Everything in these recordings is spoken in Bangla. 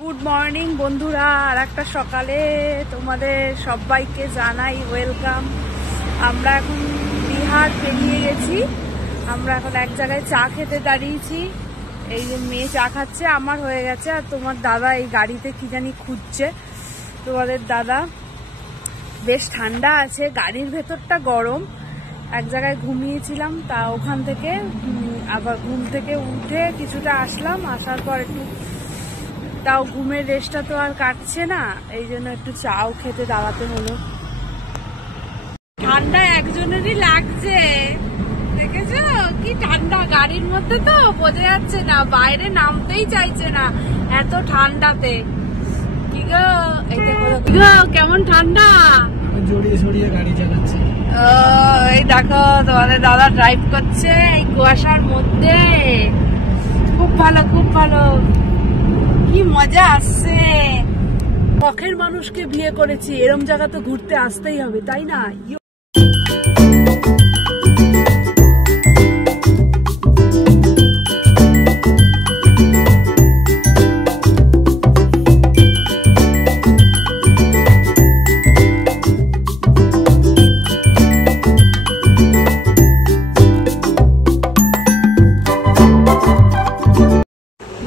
গুড মর্নিং বন্ধুরা, আর একটা সকালে তোমাদের সবাইকে জানাই ওয়েলকাম। আমরা এখন বিহার পেরিয়ে গেছি। আমরা এখন এক জায়গায় চা খেতে দাঁড়িয়েছি। এই যে মেয়ে চা খাচ্ছে, আমার হয়ে গেছে। আর তোমার দাদা এই গাড়িতে কি জানি খুঁজছে। তোমাদের দাদা বেশ ঠান্ডা আছে, গাড়ির ভেতরটা গরম। এক জায়গায় ঘুমিয়েছিলাম, তা ওখান থেকে আবার ঘুম থেকে উঠে কিছুটা আসলাম। আসার পর একটু তাও ঘুমের রেস্টটা তো আর কাটছে না, এই জন্য একটু চাও খেতে দাঁড়াতে হলো। ঠান্ডা একজনেরই লাগছে, দেখেছো কি ঠান্ডা গাড়ির মধ্যে, তো বোঝা যাচ্ছে না, বাইরে নামতেই চাইছে না এত ঠান্ডাতে। কি গো, এই দেখো কেমন ঠান্ডা, জড়িয়ে জড়িয়ে গাড়ি চালাচ্ছে। এই দেখো তোমাদের দাদা ড্রাইভ করছে এই কুয়াশার মধ্যে। খুব ভালো, খুব ভালো, কি মজা আসছে। শখের মানুষকে বিয়ে করেছি, এরম জায়গা তো ঘুরতে আসতেই হবে, তাই না?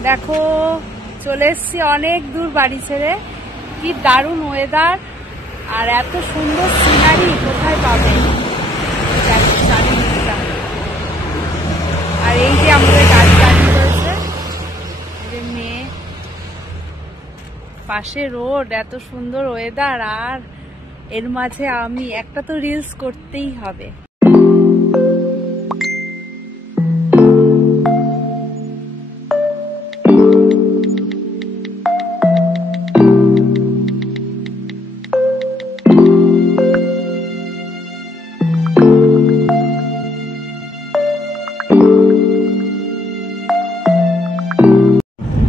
দেখো চলে এসছি অনেক দূর বাড়ি ছেড়ে। কি দারুণ ওয়েদার আর এত সুন্দর সিনারি কোথায় পাবে। আর এই যে আমাদের গাড়ি দাঁড়িয়ে রয়েছে, যে মেয়ে, পাশে রোড, এত সুন্দর ওয়েদার, আর এর মাঝে আমি একটা তো রিলস করতেই হবে।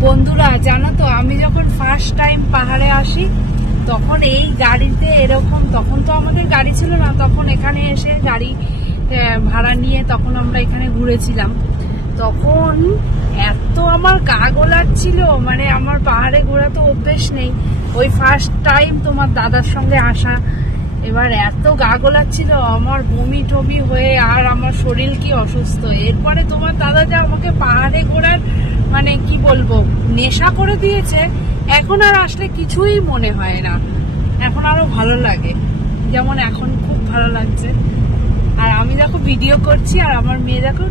বন্ধুরা জানো তো, আমি যখন ফার্স্ট টাইম পাহাড়ে আসি তখন এই গাড়িতে এরকম, তখন তো আমাদের গাড়ি ছিল না, তখন এখানে এসে গাড়ি ভাড়া নিয়ে তখন আমরা এখানে ঘুরেছিলাম। তখন এত আমার গা গোলাচ্ছিল, মানে আমার পাহাড়ে ঘোরা তো অভ্যেস নেই, ওই ফার্স্ট টাইম তোমার দাদার সঙ্গে আসা। এবার এত গা গোলাচ্ছিল আমার, বমি টমি হয়ে, আর আমার শরীর কি অসুস্থ। এরপরে তোমার দাদা যে আমাকে পাহাড়ে ঘোরার মানে কি বলবো নেশা করে দিয়েছে, এখন আর আসলে কিছুই মনে হয় না, এখন আরো ভালো লাগে, যেমন এখন খুব ভালো লাগছে। আর আমি দেখো ভিডিও করছি, আর আমার মেয়ে দেখো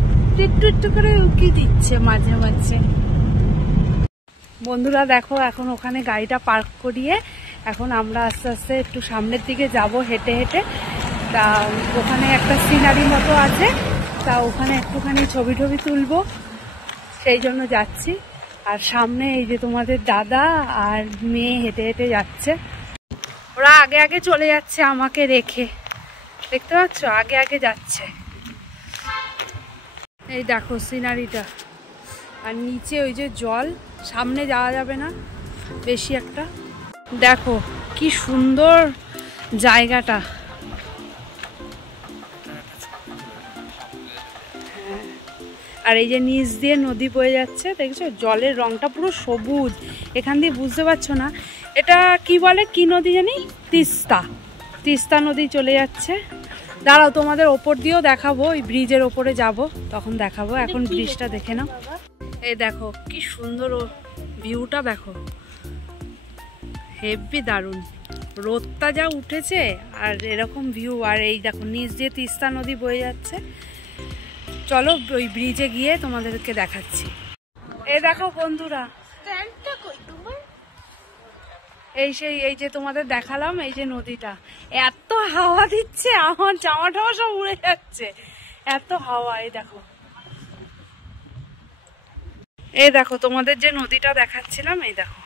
একটু একটু করে উকি দিচ্ছে মাঝে মাঝে। বন্ধুরা দেখো, এখন ওখানে গাড়িটা পার্ক করিয়ে এখন আমরা আস্তে আস্তে একটু সামনের দিকে যাব হেঁটে হেঁটে। তা ওখানে একটা সিনারি মতো আছে, তা ওখানে একটুখানি ছবি টবি তুলবো, সেই জন্য যাচ্ছি। আর সামনে এই যে তোমাদের দাদা আর মেয়ে হেঁটে হেঁটে যাচ্ছে, ওরা আগে আগে চলে যাচ্ছে আমাকে রেখে, দেখতে পাচ্ছ আগে আগে যাচ্ছে। এই দেখো সিনারিটা, আর নিচে ওই যে জল, সামনে যাওয়া যাবে না বেশি একটা। দেখো কি সুন্দর জায়গাটা, আর এই যে নিচ দিয়ে নদী বয়ে যাচ্ছে, দেখছো জলের রংটা পুরো সবুজ। এখান দিয়ে বুঝতে পারছো না এটা কি বলে, কি নদী জানি, তিস্তা, তিস্তা নদী চলে যাচ্ছে। দাঁড়াও তোমাদের ওপর দিয়েও দেখাবো, ওই ব্রিজের ওপরে যাব তখন দেখাবো, এখন ব্রিজটা দেখে নাও। এই দেখো কি সুন্দর ভিউটা, দেখো হেভি দারুণ, রোদটা যা উঠেছে আর এরকম ভিউ। আর এই দেখো নিচ দিয়ে তিস্তা নদী বয়ে যাচ্ছে। চলো ওই ব্রিজে গিয়ে তোমাদেরকে দেখাচ্ছি। এই দেখো বন্ধুরা, এই সেই এই যে তোমাদের দেখালাম, এই যে নদীটা, এত হাওয়া দিচ্ছে আমার জামা টামা সব উড়ে যাচ্ছে, এত হাওয়া। এই দেখো, এই দেখো তোমাদের যে নদীটা দেখাচ্ছিলাম, এই দেখো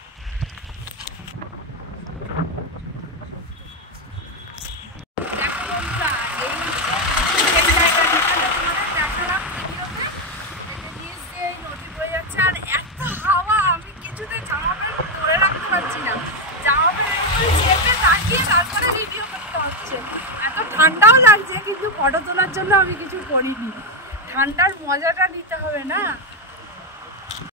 ঠান্ডাও লাগছে, কিন্তু ফটো তোলার জন্য আমি কিছু করিনি। ঠান্ডার মজাটা নিতে হবে না।